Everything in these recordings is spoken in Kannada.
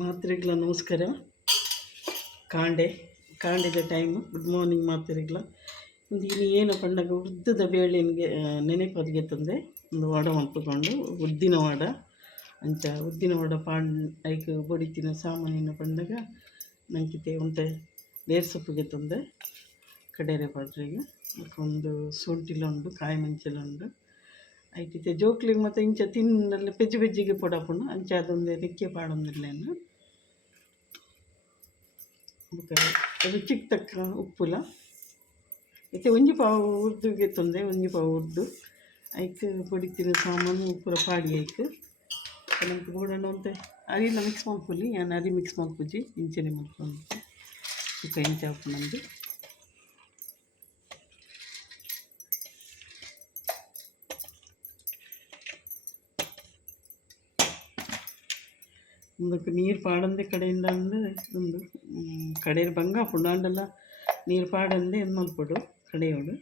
ಮಾತ್ರೆಗಳ ನಮಸ್ಕಾರ. ಕಾಂಡೆ ಕಾಂಡೆದ ಟೈಮ್ ಗುಡ್ ಮಾರ್ನಿಂಗ್ ಮಾತ್ರೆಗಳ. ಒಂದು ಇನ್ನು ಏನು ಪಂಡಗ ಉದ್ದದ ಬೇಳೆ ನಿಮಗೆ ನೆನೆಪದಿಗೆ ತಂದೆ. ಒಂದು ವಡ ಮಲ್ಪಕೊಂಡು ಉದ್ದಿನ ವಡ ಅಂಚ ಉದ್ದಿನ ವಡ ಪಾಂಡ್ ಐಕ್ ಬಡಿತಿನ ಸಾಮಾನಿನ ಪಂಡಗ ನಂಕಿತೆ, ಉಂಟೆ, ಬೇರ್ ಸೊಪ್ಪಿಗೆ ತಂದೆ. ಕಡೇರೆ ಪಾಡ್ರಿಗೆ ಒಂದು ಸೊಂಟಿಲ ಉಂಡು ಕಾಯಿ ಮೆಂಚಲ ಉಂಡು ಐತಿತೆ ಜೋಕ್ಲಿಗೆ ಮತ್ತು ಇಂಚ ತಿನ್ನಲ್ಲ ಪೆಜ್ಜಿ ಪೆಜ್ಜಿಗೆ ಪೊಡಾಪುಂಡು ಅಂಚ ಅದೊಂದು ರೆಕ್ಕೆ ಪಾಡೊಂದಿಲ್ಲೇನು ಬೊಕ ರುಚಿಗೆ ತಕ್ಕ ಉಪ್ಪುಲ. ಐತೆ ಒಂಜಿ ಪಾವು ಉರ್ದುಗೆ ತೊಂದರೆ ಒಂಜಿ ಪಾವು ಉರ್ದು. ಐಕ್ ಪೊಡಿತಿನ ಸಾಮಾನು ಉಪ್ಪುರ ಪಾಡಿ ಐಕ್. ನಮ್ಗೆ ಬೋಡಣ್ಣ ಅಂತ. ಅರಿಲ ಮಿಕ್ಸ್ ಮಾಡ್ಕೊಳ್ಳಿ ನಾನು ಅರಿ ಮಿಕ್ಸ್ ಮಾಡ್ಕೊಜಿ ಇಂಚನೆ ಮಾಡ್ಕೊಂಡು ಸುಕ್ಕ ಇಂಚ ಹಾಕೊಂಡು ನಮ್ಮದು ಒಂದಕ್ಕೆ ನೀರು ಪಾಡಂದೆ ಕಡೆಯಿಂದ ಅಂದರೆ ಒಂದು ಕಡೆಯ ಬಂಗ ಪುಂಡಾಂಡಲ್ಲ ನೀರು ಪಾಡಂದೆ ಮಲ್ಪಡು ಕಡೆಯೋಡು.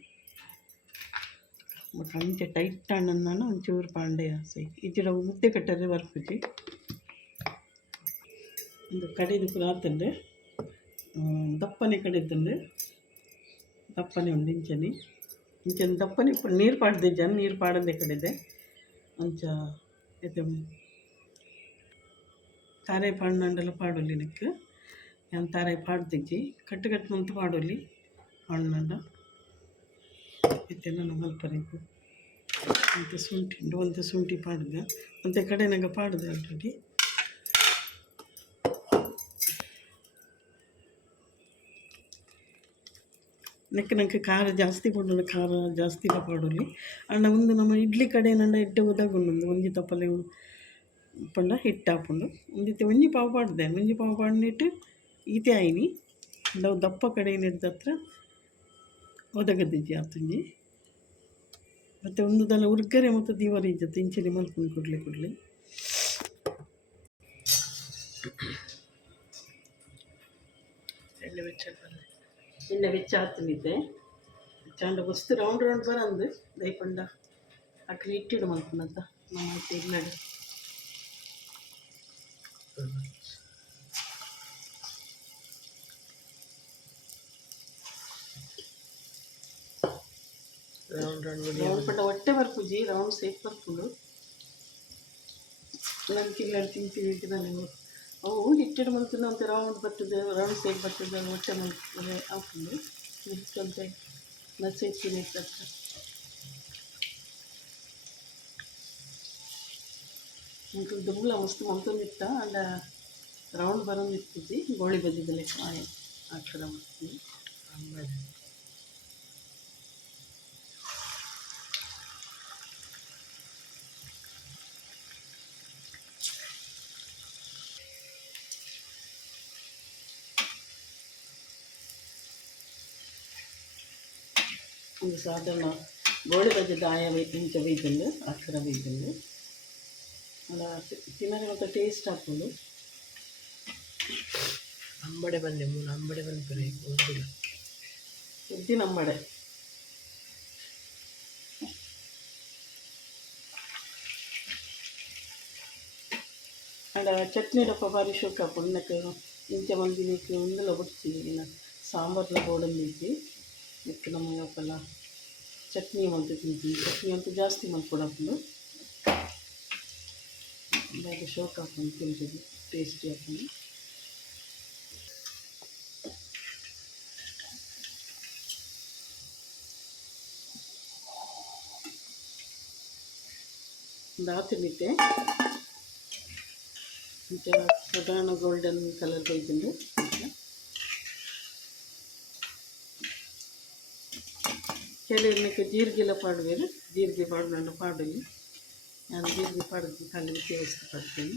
ಮತ್ತು ಅಂಚೆ ಟೈಟ್ ನಾನು ಒಂಚೂರು ಪಾಂಡೆ ಆಸೆ. ಇಜ್ಜಿಡ ಮುದ್ದೆ ಕಟ್ಟರೆ ಬರ್ಪುಜಿ ಒಂದು ಕಡೆದು ಪುರ ಆತಂಡೆ ದಪ್ಪನೆ ಕಡೆದಂಡೆ ದಪ್ಪನೆ ಉಂಡು ಇಂಚನೆ. ಇಂಚನೆ ದಪ್ಪನೆ ನೀರು ಪಾಡ್ದೆ, ಜನ ನೀರು ಪಾಡಂದೆ ಕಡೆದೆ. ಅಂಚ, ಇದು ತಾರೆ ಪಾಡ್ನಂಡೆಲ್ಲ ಪಾಡೊಲಿ ನಿಕ್ ನಾನು ತಾರೆ ಪಾಡ್ದಿಜ್ಜಿ ಕಟ್ಟು ಕಟ್ಟು ಮಂತ್ ಪಾಡೊಲಿ ಹಣ್ಣಂಡ ಇತ್ತೆಲ್ಲ ನಮ್ಮ ಮಲ್ಪರೆಗು ಅಂತ ಶುಂಠಿ ಉಂಡು ಒಂದು ಶುಂಠಿ ಪಾಡ್ದೆ ಮತ್ತೆ ಕಡೆ ನಂಗೆ ಪಾಡ್ದೆ ಆಲ್ರೆಡಿ ನೆಕ್ ನಂಗೆ ಖಾರ ಜಾಸ್ತಿ ಕೊಡೋಣ ಖಾರ ಜಾಸ್ತಿ ಪಾಡೊಲಿ ಅಣ್ಣ ಒಂದು ನಮ್ಮ ಇಡ್ಲಿ ಕಡೆ ನಂಡ ಎಡ್ಡೆ ಉದಾಗುಂಡು ಒಂಜಿ ತಪ್ಪಲೆ ಪಂಡ ಹಿಟ್ಟು ಹಾಕೊಂಡು ಒಂದಿತ್ತೆ ಒಂಜಿ ಪಾವು ಪಾಡ್ದೆ ಒಂಜಿ ಪಾವು ಪಾಡ್ನಿಟ್ಟು ಈತೆ ಆಯ್ನಿ. ನಾವು ದಪ್ಪ ಕಡೆ ಹಿಡ್ದ ಹತ್ರ ಒದಗದಿಜ್ಜಿ ಆತಂಜಿ ಮತ್ತು ಒಂದು ದಲ ಉರ್ಗರೆ ಮತ್ತು ದೀವರ ಇಜ್ಜತ್ತು ಇಂಚನೆ ಮಲ್ಕೊಂಡು ಕೊಡಲಿ ಕೊಡಲಿ. ಎಣ್ಣೆ ವೆಚ್ಚ ಎಣ್ಣೆ ವೆಚ್ಚ ಹತ್ತನಿದ್ದೆ ಚಾಂಡ ವಸ್ತು ರೌಂಡ್ ರೌಂಡ್ ಬರಂದು. ದೈಪಂಡ ಅಕ್ಲಿ ಇಟ್ಟಿಡು ಮಲ್ಕೊಂಡಂತ ನಮ್ಮ ಐತೆ ಇಲ್ಲಡೆ ರೌಂಡ್ ರೌಂಡ್ ರೌಂಡ್ ಪಂಡ ಹೊಟ್ಟೆ ಬರ್ಪುಜಿ ರೌಂಡ್ ಸೇಪ್ ಬರ್ಪುಂಡು ನನ್ಕಿಲ್ಲ ತಿಂತೀವಿ ನಾನು ಅವು ಹಿಟ್ಟಿಡು ಮಲ್ತಿನ ಅಂತ ರೌಂಡ್ ಬರ್ತದೆ ರೌಂಡ್ ಸೇಪ್ ಬರ್ತದೆ ಹೊಟ್ಟೆ ಮಲ್ತದೆ ಹಾಕೊಂಡು ಹಿಟ್ಟಂತ ನಸೆ ತಿನ್ನಿ ಹತ್ರ ಇಂಕು ದುಂಬುಲ ಮಸ್ತ್ ಮಂತೊಂದಿತ್ತ ಅಂಡ ರೌಂಡ್ ಬರೋಂದಿರ್ತದೆ ಗೋಳಿ ಬದ್ದಿದ್ದಲೆ ಕಾಯಿ ಆ ಥರ ಮಾಡ್ತೀನಿ ಆಮೇಲೆ ಒಂದು ಸಾಧಾರಣ ಗೋಳಿ ಬಜ್ಜಿ ದಾಯ ಇಂಚ ಬೇಯ್ತಂಡು ಆ ಥರ ಬೇಯ್ತಂಡು ಅಲ್ಲ ತಿನ್ನಗೆ ಮತ್ತೆ ಟೇಸ್ಟ್ ಹಾಕ್ಕೊಂಡು ಅಂಬಡೆ ಬಂದೆ ಮೂರು ಅಂಬಡೆ ಬಂದು ಬರೀ ಓದಿಲ್ಲ ಉದ್ದಿನ ಅಂಬಡೆ ಅಂಡ ಚಟ್ನಿ ಡಪ್ಪ ಬಾರಿ ಶೋಕ ಪುಣ್ಣಕ್ಕೆ ಇಂಚ ಮಂದಿನಿಕ್ಕೆ ಒಂದೆಲ್ಲ ಬಿಡ್ತಿ ಇನ್ನು ಸಾಂಬಾರ್ಲ ಗೋಡಂಬಿದ್ದಿ ಮತ್ತು ನಮ್ಮ ಅಪ್ಪಲ್ಲ ಚಟ್ನಿ ಮಂತು ತಿಂತೀವಿ ಚಟ್ನಿ ಅಂತೂ ಜಾಸ್ತಿ ಮಾಡ್ಕೊಡಪ್ಪಲು ಇವಾಗ ಶೋಕ ಹಾಕೊಂಡು ತಿಂತೀವಿ ಟೇಸ್ಟಿ ಹಾಕೊಂಡು ಒಂದು ಆತಿನಿಟ್ಟೆ ಇಂಚ ಸಾಧಾರಣ ಗೋಲ್ಡನ್ ಕಲರ್ ಬೈತಂಡು ಕೆಲವರಿಗೆ ಜೀರಿಗೆಲ್ಲ ಪಾಡುವೇರು ಜೀರಿಗೆ ಪಾಡು ಪಾಡಲಿ ನಾನು ಜೀರಿಗೆ ಪಾಡಿದ್ದು ಖಾಲಿ ಉಪಯೋಗಿಸ್ತಾ ಪಾಡ್ತೀನಿ